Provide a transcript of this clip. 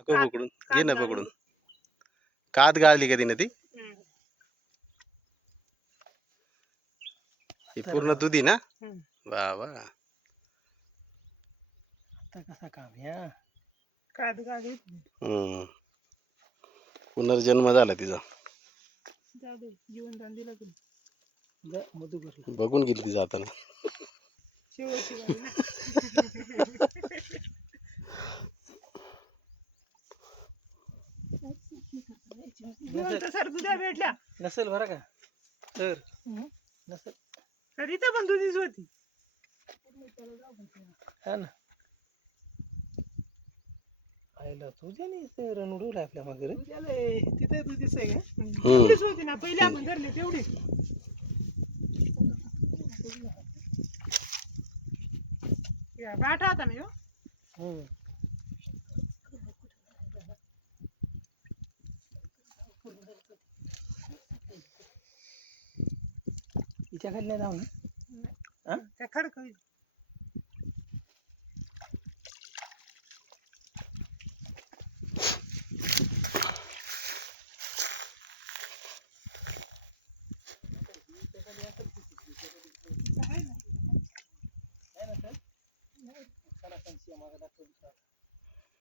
नको पकडून घे ना पकडून. कात गाळली का तिने ती? ही पूर्ण दुधी ना? वा वा. आता कसा काम या पुनर्जन्म झाला तिचा. जीवनदान दिलं तुम्ही मधुकरला. बघून गेली ती जाताना. भेटल्या नसेल बरं का तर नसेल तर इथं पण दुधीच होती. हा ना आईला तुझ्या नाही रण उडवलं आपल्या मागे तिथे दुधीच आहे का? तेवढीच होती ना पहिले आपण धरले तेवढीच. गाठा होता ना ह्यो. हिच्या खाली नाही जाऊ ना त्या खडक